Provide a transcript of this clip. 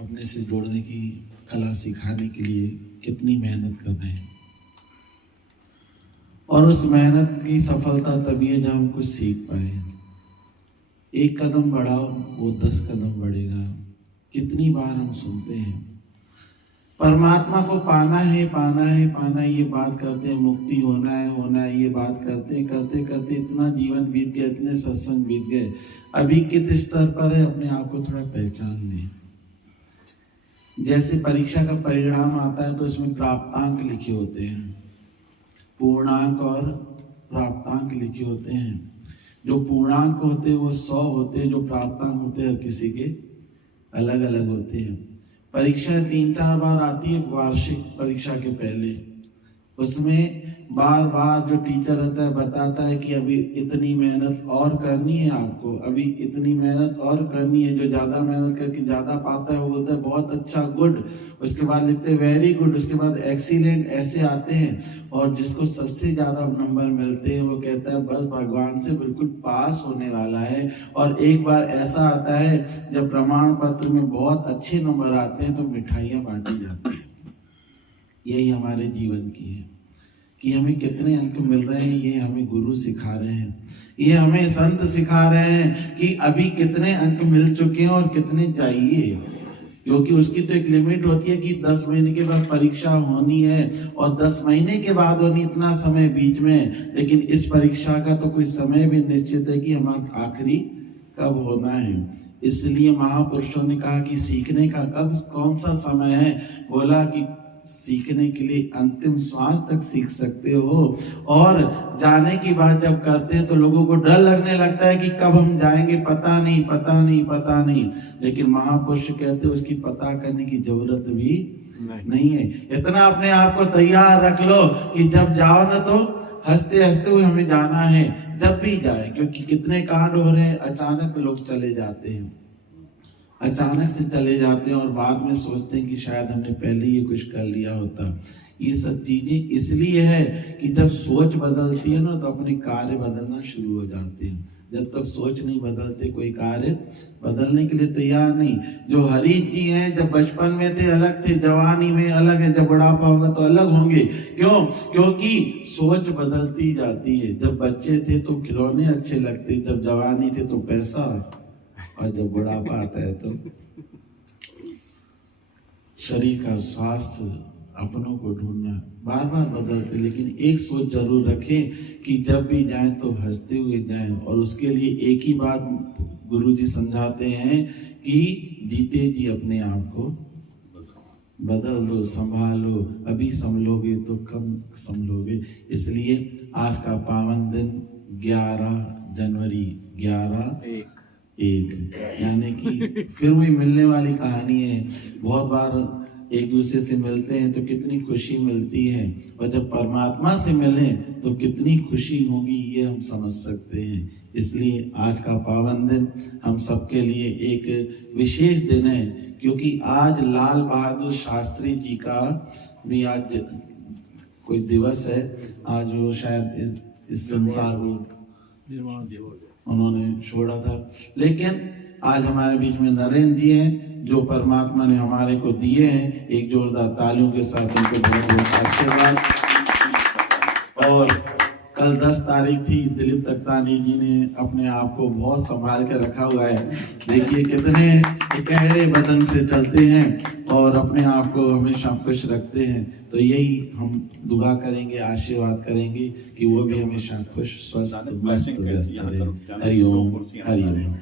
अपने से जोड़ने की कला सिखाने के लिए कितनी मेहनत कर रहे हैं, और उस मेहनत की सफलता तभी है जब हम कुछ सीख पाए। एक कदम बढ़ाओ वो 10 कदम बढ़ेगा। कितनी बार हम सुनते हैं परमात्मा को पाना है, पाना है, पाना है, ये बात करते हैं, मुक्ति होना है, ये बात करते करते करते इतना जीवन बीत गया, इतने सत्संग बीत गए। अभी किस स्तर पर है, अपने आप को थोड़ा पहचान लें। जैसे परीक्षा का परिणाम आता है तो इसमें प्राप्तांक लिखे होते हैं, पूर्णांक और प्राप्तांक लिखे होते हैं। जो पूर्णांक होते हैं वो 100 होते हैं, जो प्राप्तांक होते हैं किसी के अलग अलग होते हैं। परीक्षा 3-4 बार आती है वार्षिक परीक्षा के पहले, उसमें बार बार जो टीचर रहता है बताता है कि अभी इतनी मेहनत और करनी है आपको, अभी इतनी मेहनत और करनी है। जो ज्यादा मेहनत करके ज्यादा पाता है वो बोलता है बहुत अच्छा, गुड, उसके बाद लिखते हैं वेरी गुड, उसके बाद एक्सीलेंट, ऐसे आते हैं। और जिसको सबसे ज्यादा नंबर मिलते हैं वो कहता है बस भगवान से बिल्कुल पास होने वाला है। और एक बार ऐसा आता है जब प्रमाण पत्र में बहुत अच्छे नंबर आते हैं तो मिठाइयाँ बांटी जाती है। यही हमारे जीवन की है कि हमें कितने अंक मिल रहे हैं, ये हमें गुरु सिखा रहे हैं, ये हमें संत सिखा रहे हैं कि अभी कितने अंक मिल चुके हैं और कितने चाहिए। क्योंकि उसकी तो एक लिमिट होती है कि 10 महीने के बाद परीक्षा होनी है और 10 महीने के बाद होनी, इतना समय बीच में। लेकिन इस परीक्षा का तो कोई समय भी निश्चित है कि हमारा आखिरी कब होना है। इसलिए महापुरुषों ने कहा कि सीखने का कब कौन सा समय है, बोला कि सीखने के लिए अंतिम श्वास तक सीख सकते हो। और जाने की बात जब करते हैं तो लोगों को डर लगने लगता है कि कब हम जाएंगे, पता नहीं, पता नहीं, पता नहीं। लेकिन महापुरुष कहते हैं उसकी पता करने की जरूरत भी नहीं है। इतना अपने आप को तैयार रख लो कि जब जाओ ना तो हंसते हंसते हुए हमें जाना है, जब भी जाए। क्योंकि कितने कांड हो रहे हैं, अचानक लोग चले जाते हैं, अचानक से चले जाते हैं और बाद में सोचते हैं कि शायद हमने पहले ये कुछ कर लिया होता। ये सब चीजें इसलिए है कि जब सोच बदलती है ना तो अपने कार्य बदलना शुरू हो जाते हैं। जब तक सोच नहीं बदलते कोई कार्य बदलने के लिए तैयार नहीं। जो हरीश जी हैं जब बचपन में थे अलग थे, जवानी में अलग है, जब बुढ़ापा होगा तो अलग होंगे। क्यों? क्योंकि सोच बदलती जाती है। जब बच्चे थे तो खिलौने अच्छे लगते, जब जवानी थे तो पैसा, और जब बुढ़ापा आता है तो शरीर का स्वास्थ्य, अपनों को ढूंढना, बार बार बदलते। लेकिन एक सोच जरूर रखें कि जब भी जाएं तो हंसते हुए जाएं। और उसके लिए एक ही बात गुरुजी समझाते हैं कि जीते जी अपने आप को बदल लो, संभालो। अभी संभलोगे तो कब संभलोगे। इसलिए आज का पावन दिन 11 जनवरी 11/1 यानी कि फिर वही मिलने वाली कहानी है। बहुत बार एक दूसरे से मिलते हैं तो कितनी खुशी मिलती है, और जब परमात्मा से मिलें तो कितनी खुशी होगी, ये हम समझ सकते हैं। इसलिए आज का पावन दिन हम सबके लिए एक विशेष दिन है, क्योंकि आज लाल बहादुर शास्त्री जी का भी आज कोई दिवस है। आज वो शायद इस संसार को उन्होंने छोड़ा था। लेकिन आज हमारे बीच में नरेंद्र जी हैं जो परमात्मा ने हमारे को दिए हैं। एक जोरदार तालियों के साथ उनको बहुत बहुत आशीर्वाद। और कल 10 तारीख थी, दिलीप तख्तानी जी ने अपने आप को बहुत संभाल के रखा हुआ है। देखिए कितने गहरे बदन से चलते हैं और अपने आप को हमेशा खुश रखते हैं। तो यही हम दुआ करेंगे, आशीर्वाद करेंगे कि वो भी हमेशा खुश, स्वस्थ, मस्त, व्यस्त रहे। हरिओम, हरिओम।